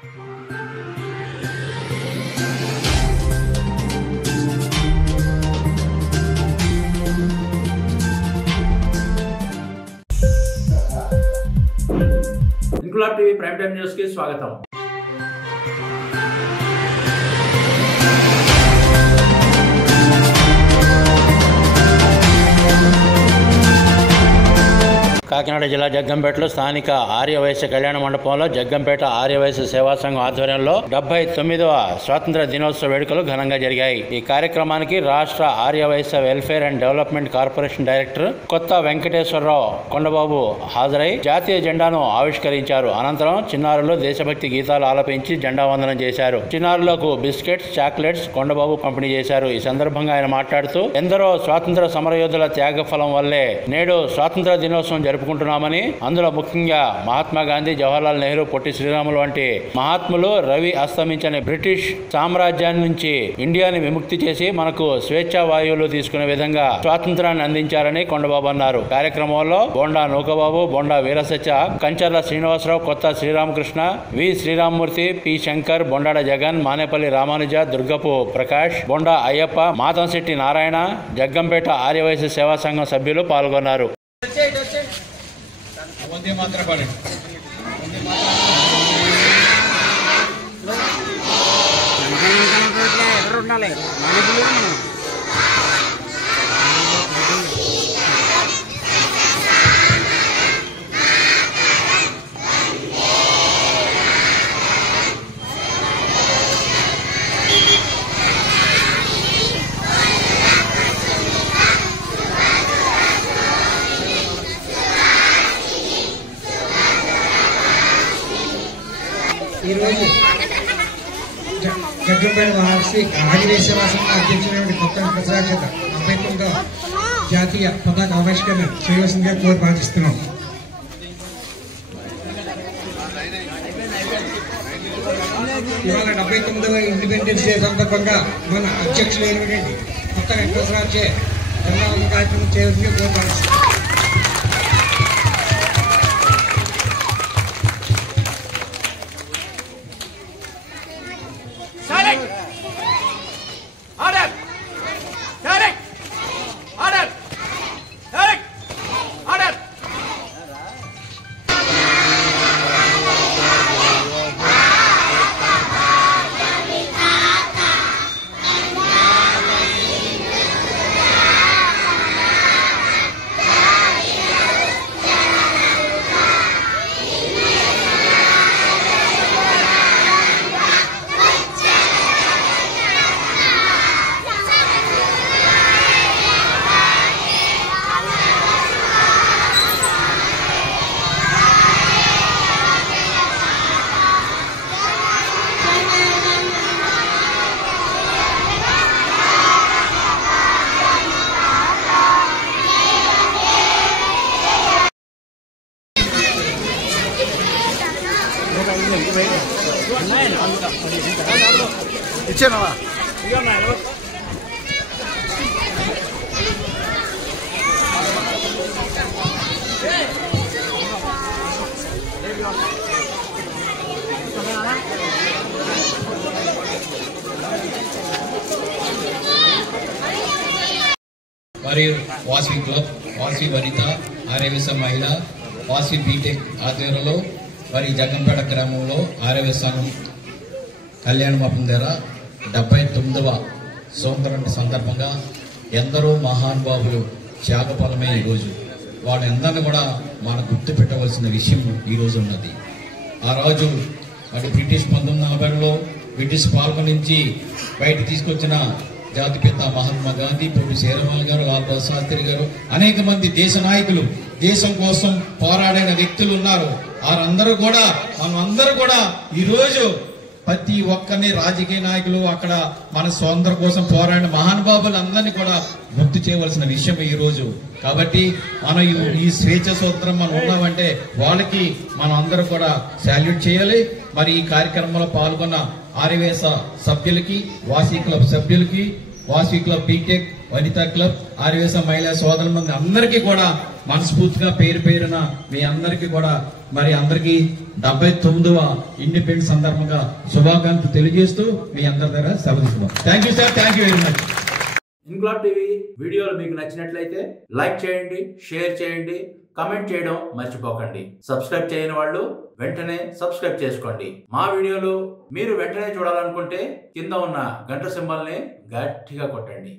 Inquilab TV prime time news కి స్వాగతం. కాకినాడ జిల్లా జగ్గంపేటలో స్థానిక ఆర్యవైశ్య కళ్యాణ మండపంలో జగ్గంపేట ఆర్యవైశ్య సేవా సంఘం ఆధ్వర్యంలో 79వ స్వాతంత్ర దినోత్సవ వేడుకలు ఘనంగా జరిగాయి. ఈ కార్యక్రమానికి రాష్ట్ర Aryavaishya welfare and development corporation director Kotha Venkateswararao Kondababu హాజరై జాతీయ జెండాను ఆవిష్కరించారు. అనంతరం చిన్నారులు దేశభక్తి గీతాలు ఆలపించి జెండా వందనం చేశారు. చిన్నారులకు బిస్కెట్స్, చాక్లెట్స్ కొండబాబు పంపిణీ చేశారు. ఈ సందర్భంగా ఆయన మాట్లాడుతూ ఎందరో స్వాతంత్ర సమరయోధుల త్యాగ ఫలం వల్లే నేడు స్వాతంత్ర దినోత్సవం జరుపుకుంటున్నామని, అందులో ముఖ్యంగా మహాత్మా గాంధీ, జవహర్లాల్ నెహ్రూ, పొట్టి శ్రీరాములు వంటి మహాత్ములు రవి అస్తమించని బ్రిటిష్ సామ్రాజ్యాన్ని నుంచి ఇండియాని విముక్తి చేసి మనకు స్వేచ్ఛా వాయువులు తీసుకునే విధంగా స్వాతంత్రాన్ని అందించారని కొండబాబు అన్నారు. కార్యక్రమంలో బొండా నూకబాబు, బొండా వీరసత్య, కంచర్ల శ్రీనివాసరావు, కొత్త శ్రీరామకృష్ణ, వి శ్రీరామ్మూర్తి, పి శంకర్, బొండాడ జగన్, మానేపల్లి రామానుజ, దుర్గపు ప్రకాష్, బొండా అయ్యప్ప, మాతంశెట్టి నారాయణ, జగ్గంపేట ఆర్యవైశ్య సేవా సంఘం సభ్యులు పాల్గొన్నారు. ఈరోజు జగ్గంపేట ఆర్యవైశ్య సేవా సంఘం అధ్యక్షుడైన కొత్త వెంకటేశ్వర 79వ జాతీయ పతాక ఆవిష్కరణ చేయవలసిందిగా కోరి ప్రార్థిస్తున్నాం. ఇవాళ 79వ ఇండిపెండెన్స్ డే సందర్భంగా మన అధ్యక్షులైనటువంటి కొత్త వెంకటేశ్వర జెండా కార్యక్రమం చేయవలసిందిగా కోరి ప్రార్థిస్తున్నాం. మరియు వాసవి క్లబ్, వాసవి వనిత, ఆర్యవైశ్య మహిళ, వాసవి బీటెక్ ఆధ్వర్యంలో మరి జగ్గంపేట గ్రామంలో ఆర్యవైశ్య సంఘం కళ్యాణ మండపం దగ్గర 79వ స్వాతంత్ర సందర్భంగా ఎందరో మహానుభావులు త్యాగఫలమే ఈరోజు. వాళ్ళందరినీ కూడా మనం గుర్తు పెట్టవలసిన విషయం ఈరోజు ఉన్నది. ఆ రోజు మరి బ్రిటిష్ 1940లో బ్రిటిష్ పాలన నుంచి బయట తీసుకొచ్చిన జాతిపిత మహాత్మా గాంధీ, పొట్టి శ్రీరాములు గారు, లాల్ బహదూర్ శాస్త్రి గారు, అనేక మంది దేశ నాయకులు, దేశం కోసం పోరాడిన వ్యక్తులు ఉన్నారు. వారందరూ కూడా మనమందరూ కూడా ఈరోజు ప్రతి ఒక్కరిని రాజకీయ నాయకులు అక్కడ మన స్వాతంత్రం కోసం పోరాడిన మహానుభావులు అందరినీ కూడా గుర్తు చేయవలసిన విషయం ఈ రోజు. కాబట్టి మనం ఈ స్వేచ్ఛ సూత్రం మనం ఉన్నామంటే వాళ్ళకి మనం అందరూ కూడా సాల్యూట్ చేయాలి. మరి ఈ కార్యక్రమంలో పాల్గొన్న ఆర్యవైశ్య సభ్యులకి, వాసవి క్లబ్ సభ్యులకి, Vasavi club B Tech Vanitha club ఆర్యవేశ మహిళా సోదరులందరూ అందరికీ కూడా మనస్ఫూర్తిగా పేరు పేరున మీ అందరికీ కూడా మరి అందరికీ 79వ ఇండిపెండెన్స్ సందర్భంగా శుభాకాంక్షలు తెలియజేస్తూ మీ అందరి దగ్గర సెలవు తీసుకున్నాం. Thank you sir, thank you very much. Inquilab TV వీడియోలు మీకు నచ్చినట్లయితే లైక్ చేయండి, షేర్ చేయండి, కమెంట్ చేయడం మర్చిపోకండి. సబ్స్క్రైబ్ చేయని వాళ్ళు వెంటనే సబ్స్క్రైబ్ చేసుకోండి. మా వీడియోలు మీరు వెంటనే చూడాలనుకుంటే కింద ఉన్న గంట సింబల్ని గట్టిగా కొట్టండి.